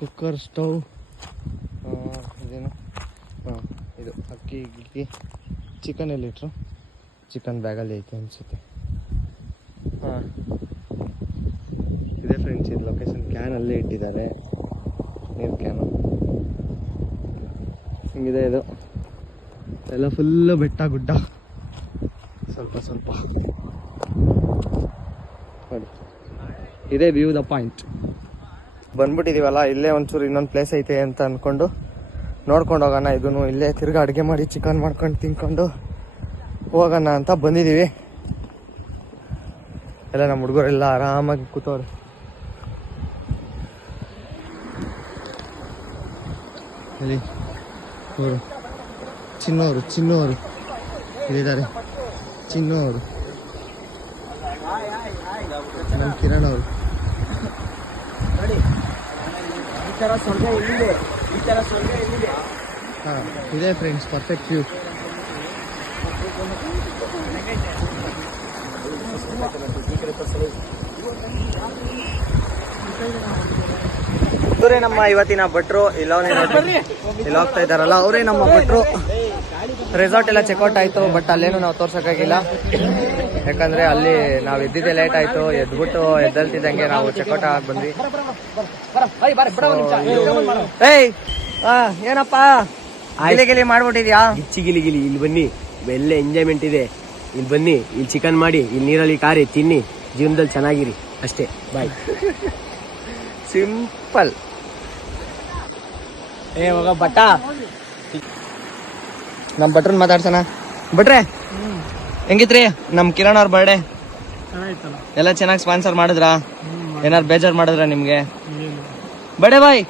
ಕುಕ್ಕರ್, ಸ್ಟವ್, ಇದೇನು, ಇದು ಅಕ್ಕಿ ಗಿಕ್ಕಿ. ಚಿಕನ್ ಎಲ್ಲಿಟ್ರು? ಚಿಕನ್ ಬ್ಯಾಗಲ್ಲಿ ಐತೆ ಅನಿಸುತ್ತೆ. ಹಾಂ, ಇದೇ ಫ್ರೆಂಡ್ಸ್ ಇದು ಲೊಕೇಶನ್. ಕ್ಯಾನ್ ಅಲ್ಲೇ ಇಟ್ಟಿದ್ದಾರೆ, ನೀರು ಕ್ಯಾನು. ಹಿಂಗಿದೆ ಇದು ಎಲ್ಲ, ಫುಲ್ಲು ಬೆಟ್ಟ ಗುಡ್ಡ, ಸ್ವಲ್ಪ ನೋಡಿ. ಇದೇ ವ್ಯೂ ದ ಪಾಯಿಂಟ್. ಬಂದ್ಬಿಟ್ಟಿದೀವಲ್ಲ, ಇಲ್ಲೇ ಒಂಚೂರು ಇನ್ನೊಂದು ಪ್ಲೇಸ್ ಐತೆ ಅಂತ ಅಂದ್ಕೊಂಡು ನೋಡ್ಕೊಂಡು ಹೋಗೋಣ. ಇದನ್ನು ಇಲ್ಲೇ ತಿರ್ಗಾ ಅಡುಗೆ ಮಾಡಿ ಚಿಕನ್ ಮಾಡ್ಕೊಂಡು ತಿನ್ಕೊಂಡು ಹೋಗೋಣ ಅಂತ ಬಂದಿದ್ದೀವಿ. ಎಲ್ಲ ನಮ್ಮ ಹುಡುಗರೆಲ್ಲ ಆರಾಮಾಗಿ ಕೂತವ್ರೆ. ಇಲ್ಲಿ ಅವರು ಚಿನ್ನವರು ಇಲ್ಲಿದ್ದಾರೆ. ಚಿನ್ನು ಅವರು, ನಮ್ಮ ಕಿರಣ್ ಅವರು. ಹಾ, ಇದೆ ಫ್ರೆಂಡ್ಸ್, ಪರ್ಫೆಕ್ಟ್ ವ್ಯೂ. ಅವರೇ ನಮ್ಮ ಇವತ್ತಿನ ಭಟ್ರು. ಇಲ್ಲಿ ಹೋಗ್ತಾ ಇದ್ದಾರಲ್ಲ, ಅವರೇ ನಮ್ಮ ಭಟ್ರು. ರೆಸಾರ್ಟ್ ಎಲ್ಲ ಚೆಕ್ಔಟ್ ಆಯ್ತು, ಬಟ್ ಅಲ್ಲೇನು ನಾವು ತೋರ್ಸಕ್ಕಾಗಿಲ್ಲ. ಯಾಕಂದ್ರೆ ಅಲ್ಲಿ ನಾವು ಎದ್ದಿದ್ದೆ ಲೇಟ್ ಆಯ್ತು. ಎದ್ದೇಳ್ತಿದ್ದಂಗೆ ನಾವು ಚೆಕ್ಔಟ್ ಆಗಿ ಬಂದ್ವಿ. ಏಯ್ ಏನಪ್ಪ ಗಿಲಿ ಮಾಡ್ಬಿಟ್ಟಿದ್ಯಾ? ಗಿಲಿ ಇಲ್ಲಿ ಬನ್ನಿ, ಒಳ್ಳೆ ಎಂಜಾಯ್ಮೆಂಟ್ ಇದೆ. ಇಲ್ಲಿ ಬನ್ನಿ, ಇಲ್ಲಿ ಚಿಕನ್ ಮಾಡಿ, ಇಲ್ಲಿ ನೀರಲ್ಲಿ ಕಾರಿ ತಿನ್ನಿ, ಜೀವನದಲ್ಲಿ ಚೆನ್ನಾಗಿರಿ ಅಷ್ಟೇ. ಬಾಯ್. ಸಿಂಪಲ್. ಹೋಗ ಬಟ್ಟ. ನಮ್ ಭಟ್ರನ್ ಮಾತಾಡ್ಸೋಣ. ಭಟ್ರೆ ಹೆಂಗಿತ್ರಿ ನಮ್ ಕಿರಣ್ ಅವ್ರ ಬರ್ಡೇ? ಎಲ್ಲ ಚೆನ್ನಾಗಿ ಸ್ಪಾನ್ಸರ್ ಮಾಡಿದ್ರಾ? ಏನಾರು ಬೇಜಾರ್ ಮಾಡಿದ್ರ ನಿಮ್ಗೆ? ಬಡೆ ಬಾಯ್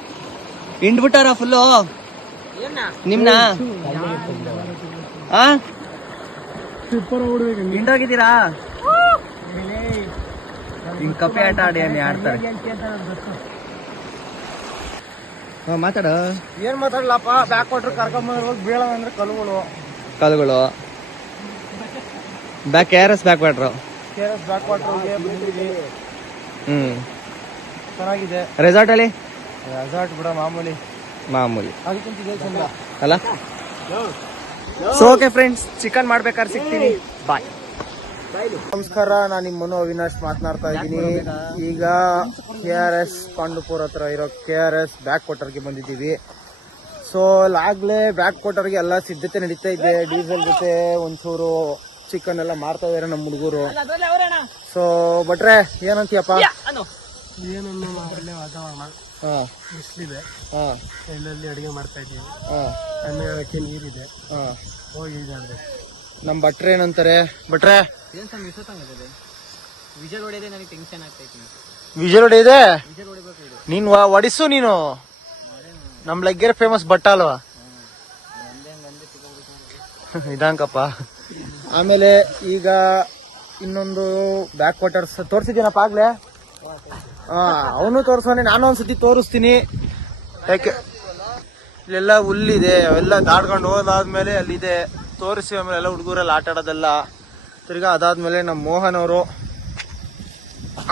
ಹಿಂಡ್ಬಿಟ್ಟಾರ ಫುಲ್ಲು ನಿಮ್ನ? ಹಿಂಡೋಗಿದ್ದೀರಾ? ಹಿಂಗ್ ಕಪ್ಪೆ ಆಟ ಆಡ್ತಾರೆ. ಮಾತಾಡ. ಏನ್ ಮಾತಾಡ್ಲಪ್ಪ, ಬ್ಯಾಕ್ ವಾಟರ್ ಕರ್ಕೊಂಡ್ ಬೀಳ ಅಂದ್ರೆ ಕಲ್ಗಳು back KRS back water. Back ವಾಟರ್ಗೆ ಬಂದಿದ್ದೀವಿ. ಚೆನ್ನಾಗಿದೆ ರೆಸಾರ್ಟ್ ಅಲ್ಲಿ. ರೆಸಾರ್ಟ್ ಬಿಡ ಮಾಮೂಲಿ ಅದಕ್ಕಿಂತ ಇದೆ ಚಂದ ಅಲ್ಲ. ಸೊ ಓಕೆ ಫ್ರೆಂಡ್ಸ್, ಚಿಕನ್ ಮಾಡ್ಬೇಕಾದ್ರೆ ಸಿಗ್ತೀನಿ. ಬಾಯ್. ನಮಸ್ಕಾರ, ನಾನು ನಿಮ್ಮ ಮನು ಅವಿನಾಶ್ ಮಾತನಾಡ್ತಾ ಇದ್ದೀನಿ. ಈಗ KRS ಪಾಂಡುಪುರ ಹತ್ರ ಇರೋ KRS ಬ್ಯಾಕ್ ವಾಟರ್ಗೆ ಬಂದಿದ್ದೀವಿ. ಸೊ ಆಗ್ಲೇ ಬ್ಯಾಕ್ ವಾಟರ್ಗೆ ಎಲ್ಲ ಸಿದ್ಧತೆ ನಡೀತಾ ಇದೆ. ಡೀಸೆಲ್ ಜೊತೆ ಒಂಚೂರು ಚಿಕನ್ ಎಲ್ಲ ಮಾಡ್ತಾ ಇದಾರೆ ನಮ್ಮ ಹುಡುಗರು. ಸೊ ಭಟ್ರೆ ಏನಂತೀಯಪ್ಪ? ಏನನ್ನು ಒಳ್ಳೆ ವಾತಾವರಣ, ಬಿಸಿಲಿದೆ, ಎಲ್ಲೆಲ್ಲಿ ಅಡಿಗೆ ಮಾಡ್ತಾ ಇದ್ದೀವಿ, ಅದಕ್ಕೆ ನೀರಿದೆ, ಹೋಗಿ ನಮ್ ಭಟ್ರೆ ಏನಂತಾರೆ? ಭಟ್ರೆ ವಿಜಲ್ ಹೊಡೆದೆ, ನನಗೆ ಟೆನ್ಷನ್ ಆಗ್ತೈತಿ. ವಿಜಲ್ ಹೊಡೆಯಿದೆ, ನೀನ್ ಹೊಡಿಸು. ನೀನು ನಮ್ ಲಗ್ಗೆರೆ ಫೇಮಸ್ ಭಟ್ಟ ಅಲ್ವಾ? ಇದಾಂಕಪ್ಪ. ಆಮೇಲೆ ಈಗ ಇನ್ನೊಂದು ಬ್ಯಾಕ್ ವಾಟರ್ಸ್ ತೋರ್ಸಿದ್ದೀನಪ್ಪ ಆಗ್ಲೇ. ಅವನು ತೋರ್ಸೋನೆ, ನಾನು ಒಂದ್ಸತಿ ತೋರಿಸ್ತೀನಿ. ಯಾಕೆ ಇಲ್ಲೆಲ್ಲ ಹುಲ್ಲಿದೆ, ಅವೆಲ್ಲ ದಾಟ್ಕೊಂಡು ಹೋದಾದ್ಮೇಲೆ ಅಲ್ಲಿದೆ ತೋರಿಸಿ. ಆಮೇಲೆ ಎಲ್ಲ ಹುಡುಗರೆಲ್ಲ ಆಟ ಆಡೋದೆಲ್ಲ. ತಿರ್ಗಾ ಅದಾದ್ಮೇಲೆ ನಮ್ಮ ಮೋಹನ್ ಅವರು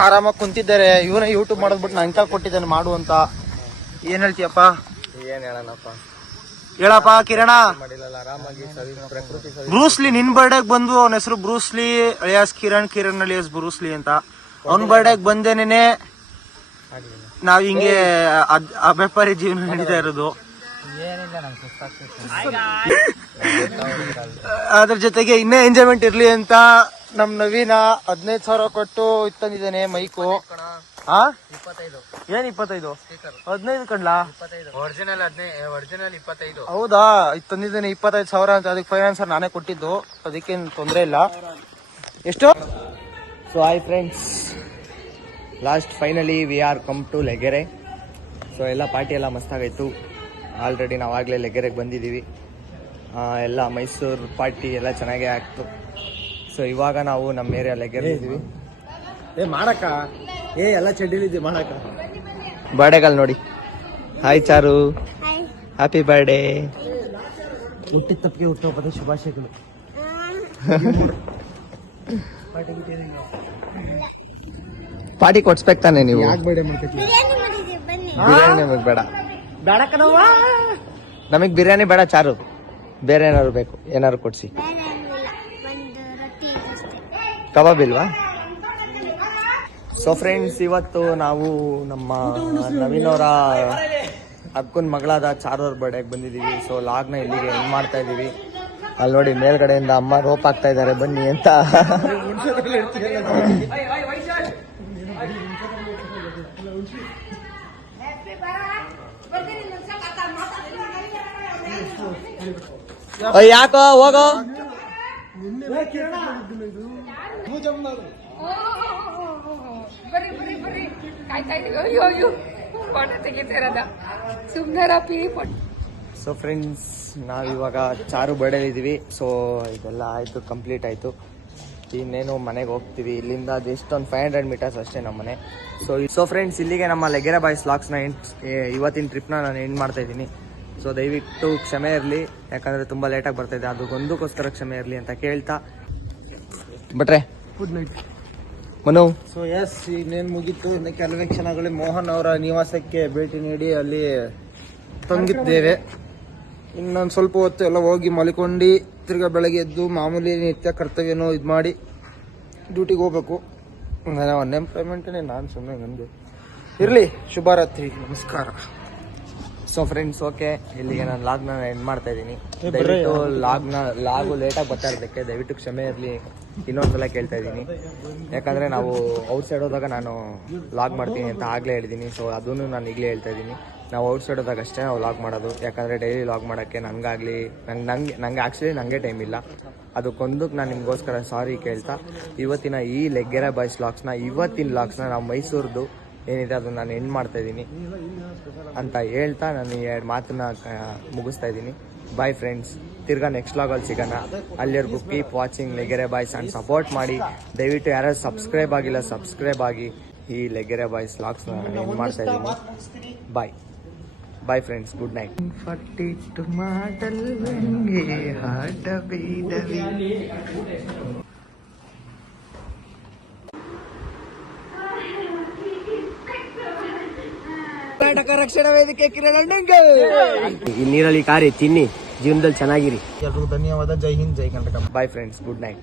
ಆರಾಮಾಗಿ ಕುಂತಿದ್ದಾರೆ. ಇವನೇ ಯೂಟ್ಯೂಬ್ ಮಾಡೋದ್ ಬಿಟ್ಟು ನಂಗೆ ಕೊಟ್ಟಿದ್ದಾನೆ ಮಾಡು ಅಂತ. ಏನ್ ಹೇಳ್ತೀಯಪ್ಪ? ಏನ್ ಹೇಳೋಣಪ್ಪ, ಹೇಳಪ್ಪ ಕಿರಣ. ಆರಾಮಾಗಿ ಪ್ರಕೃತಿ ಬ್ರೂಸ್ಲಿ ನಿನ್ ಬರ್ಡೇಗ್ ಬಂದು, ಅವನ ಹೆಸರು ಬ್ರೂಸ್ಲಿ ಅಳಿಯಾಸ್ ಕಿರಣ್ ಅಳಿಯಾಸ್ ಬ್ರೂಸ್ಲಿ ಅಂತ. ಅವನ್ ಬರ್ಡೇಗ್ ಬಂದೇನೆ ನಾವ್ ಹಿಂಗೆ ವ್ಯಾಪಾರಿ ಜೀವನ ನಡೀತಾ ಇರೋದು. ಅದ್ರ ಜೊತೆಗೆ ಇನ್ನೇ ಎಂಜಾಯ್ಮೆಂಟ್ ಇರ್ಲಿ ಅಂತ ನಮ್ ನವೀನ 15,000 ಕೊಟ್ಟು ಇತ್ತಂದಿದ್ದೇನೆ ಮೈಕು. ಏನ್ 25? 15 ಕಣ್ಲಾ? ಒರಿಜಿನಲ್ 25. ಹೌದಾ? ತಂದಿದ್ದೇನೆ 25,000 ಅಂತ. ಅದಕ್ಕೆ ಫೈನಾನ್ಸರ್ ನಾನೇ ಕೊಟ್ಟಿದ್ದು, ಅದಕ್ಕೇನು ತೊಂದರೆ ಇಲ್ಲ. ಎಷ್ಟು? So hi friends, last finally we are come to Legere. So ಎಲ್ಲ ಪಾರ್ಟಿ ಎಲ್ಲ ಮಸ್ತಾಗಾಯ್ತು. ಆಲ್ರೆಡಿ ನಾವಾಗಲೇ ಲೆಗೆರೆಗೆ ಬಂದಿದ್ದೀವಿ. ಎಲ್ಲ ಮೈಸೂರು ಪಾರ್ಟಿ ಎಲ್ಲ ಚೆನ್ನಾಗೇ ಆಗ್ತು. ಸೊ ಇವಾಗ ನಾವು ನಮ್ಮ ಏರಿಯಾ ಲೆಗೆರೆ ಇದ್ದೀವಿ. ಮಾಡಕ್ಕ ಎಲ್ಲ ಚಡ್ಡಿಲಿದ್ದೀವಿ ಮಾಡಕ್ಕ. ಬರ್ಡೇಗಲ್ ನೋಡಿ. ಹಾಯ್ ಚಾರು, ಹ್ಯಾಪಿ ಬರ್ಡೇ. ಹುಟ್ಟಿದ ತಪ್ಪಿಗೆ ಹುಟ್ಟುಹಬ್ಬದ ಶುಭಾಶಯಗಳು. ಪಾರ್ಟಿ ಕೊಡ್ಸ್ಬೇಕು ತಾನೆ ನೀವು? ಬಿರಿಯಾನಿ ನಮಗ್ ಬೇಡ. ನಮಗ್ ಬಿರಿಯಾನಿ ಬೇಡ ಚಾರು, ಬೇರೆ ಏನಾದ್ರು ಬೇಕು. ಏನಾದ್ರು ಕೊಡ್ಸಿ. ಕಬಾಬ್ ಇಲ್ವಾ? ಸೊ ಫ್ರೆಂಡ್ಸ್, ಇವತ್ತು ನಾವು ನಮ್ಮ ನವೀನ್ ಅವರ ಅಕ್ಕನ ಮಗಳಾದ ಚಾರು ಅವ್ರ ಬರ್ಡೇಗೆ ಬಂದಿದ್ದೀವಿ. ಸೊ ಲಾಗ್ನ ಇಲ್ಲಿಗೆ ಎಂಡ್ ಮಾಡ್ತಾ ಇದ್ದೀವಿ. ಅಲ್ಲಿ ನೋಡಿ ಮೇಲ್ಗಡೆಯಿಂದ ಅಮ್ಮ ರೋಪ್ ಆಗ್ತಾ ಇದ್ದಾರೆ, ಬನ್ನಿ ಅಂತ. ಯಾಕೋ ಹೋಗೋ. ಬರ್ರಿ ಕಾಯ್ತಾ ಇದೀವಿ. ಅಯ್ಯೋ ಫೋಟೋ ತೆಗಿತಿರೋದ ಸುಮ್ನರ ಪಿ ಫೋಟೋ. ಸೊ ಫ್ರೆಂಡ್ಸ್, ನಾವಿವಾಗ ಚಾರು ಬರ್ಡೇ ಇದ್ದೀವಿ. ಸೊ ಇದೆಲ್ಲ ಆಯಿತು, ಕಂಪ್ಲೀಟ್ ಆಯಿತು. ಇನ್ನೇನು ಮನೆಗೆ ಹೋಗ್ತೀವಿ. ಇಲ್ಲಿಂದ ಜಸ್ಟ್ ಒಂದು 500 ಮೀಟರ್ಸ್ ಅಷ್ಟೇ ನಮ್ಮ ಮನೆ. ಸೊ ಫ್ರೆಂಡ್ಸ್, ಇಲ್ಲಿಗೆ ನಮ್ಮ ಲೆಗೆರೆ ಬಾಯ್ಸ್ ವ್ಲಾಗ್ಸ್ನ ಇವತ್ತಿನ ಟ್ರಿಪ್ನ ನಾನು ಎಂಡ್ ಮಾಡ್ತಾ ಇದ್ದೀನಿ. ಸೊ ದಯವಿಟ್ಟು ಕ್ಷಮೆ ಇರಲಿ, ಯಾಕಂದರೆ ತುಂಬ ಲೇಟಾಗಿ ಬರ್ತಾಯಿದೆ. ಅದಕ್ಕೊಂದಕ್ಕೋಸ್ಕರ ಕ್ಷಮೆ ಇರಲಿ ಅಂತ ಕೇಳ್ತಾ ಬಟ್ರೆ good night Manu. So yes, ಇನ್ನೇನು ಮುಗೀತು. ಇನ್ನು ಕೆಲವೇ ಕ್ಷಣಗಳಲ್ಲಿ ಮೋಹನ್ ಅವರ ನಿವಾಸಕ್ಕೆ ಭೇಟಿ ನೀಡಿ ಅಲ್ಲಿ ತಂಗಿದ್ದೇವೆ. ಇನ್ನೊಂದು ಸ್ವಲ್ಪ ಹೊತ್ತು ಎಲ್ಲ ಹೋಗಿ ಮಲ್ಕೊಂಡು ತಿರ್ಗಾ ಬೆಳಗ್ಗೆ ಎದ್ದು ಮಾಮೂಲಿ ನಿತ್ಯ ಕರ್ತವ್ಯನೋ ಇದು ಮಾಡಿ ಡ್ಯೂಟಿಗೆ ಹೋಗ್ಬೇಕು. ಅನ್ಎಂಪ್ಲಾಯ್ಮೆಂಟೇ ನಾನು ಸುಮ್ಮನೆ ನಂದು ಇರಲಿ. ಶುಭರಾತ್ರಿ, ನಮಸ್ಕಾರ. ಸೊ ಫ್ರೆಂಡ್ಸ್, ಓಕೆ, ಇಲ್ಲಿಗೆ ನಾನು ಲಾಗ್ನ ಎಂಡ್ ಮಾಡ್ತಾ ಇದ್ದೀನಿ. ದಯವಿಟ್ಟು ಲಾಗು ಲೇಟಾಗಿ ಬರ್ತಾ ಇರೋದಕ್ಕೆ ದಯವಿಟ್ಟು ಕ್ಷಮೆ ಇರಲಿ. ಇನ್ನೊಂದ್ಸಲ ಕೇಳ್ತಾ ಇದ್ದೀನಿ, ಯಾಕಂದರೆ ನಾವು ಔಟ್ಸೈಡ್ ಹೋದಾಗ ನಾನು ಲಾಗ್ ಮಾಡ್ತೀನಿ ಅಂತ ಆಗಲೇ ಹೇಳಿದ್ದೀನಿ. ಸೊ ಅದನ್ನು ನಾನು ಈಗಲೇ ಹೇಳ್ತಾ ಇದ್ದೀನಿ, ನಾವು ಔಟ್ಸೈಡ್ ಹೋದಾಗ ಅಷ್ಟೇ ನಾವು ಲಾಗ್ ಮಾಡೋದು. ಯಾಕಂದರೆ ಡೈಲಿ ಲಾಗ್ ಮಾಡೋಕ್ಕೆ ನನಗಾಗಲಿ ನಂಗೆ ಆ್ಯಕ್ಚುಲಿ ನನಗೆ ಟೈಮ್ ಇಲ್ಲ. ಅದಕ್ಕೊಂದಕ್ಕೆ ನಾನು ನಿಮಗೋಸ್ಕರ ಸಾರಿ ಕೇಳ್ತಾ ಇವತ್ತಿನ ಈ ಲೆಗ್ಗೆರೆ ಬಾಯ್ಸ್ ವ್ಲಾಗ್ಸ್ನ ನಾವು ಮೈಸೂರ್ದು ಏನಿದೆ ಅದನ್ನು ನಾನು ಎಂಡ್ ಮಾಡ್ತಾ ಇದ್ದೀನಿ ಅಂತ ಹೇಳ್ತಾ ನಾನು ಈ 2 ಮಾತನ್ನ ಮುಗಿಸ್ತಾ ಇದ್ದೀನಿ. ಬಾಯ್ ಫ್ರೆಂಡ್ಸ್, ತಿರ್ಗಾ ನೆಕ್ಸ್ಟ್ ವ್ಲಾಗಲ್ಲಿ ಸಿಗೋಣ. ಅಲ್ಲಿವರೆಗೂ keep watching Legere boys and support ಮಾಡಿ. ದಯವಿಟ್ಟು ಯಾರು ಸಬ್ಸ್ಕ್ರೈಬ್ ಆಗಿಲ್ಲ, ಸಬ್ಸ್ಕ್ರೈಬ್ ಆಗಿ. ಈ ಲೆಗೆರೆ ಬಾಯ್ಸ್ ವ್ಲಾಗ್ಸ್ನ ನಾನು ಎಂಡ್ ಮಾಡ್ತಾ ಇದ್ದೀನಿ. Bye friends, good night. ಫಟ್ಟಿಟ್ಟು ಮಾಡಲ್ಲಂಗೆ ಹಾಡಬೇಡವಿ. ಕರ್ನಾಟಕ ರಕ್ಷಣಾ ವೇದಿಕೆ ಕಿರಣ್. ಈ ನೀರಲ್ಲಿ ಕಾರಿ ತಿನ್ನಿ, ಜೀವನದಲ್ಲಿ ಚೆನ್ನಾಗಿರಿ. ಎಲ್ರಿಗೂ ಧನ್ಯವಾದ. ಜೈ ಹಿಂದ್, ಜೈ Karnataka. Bye friends, good night.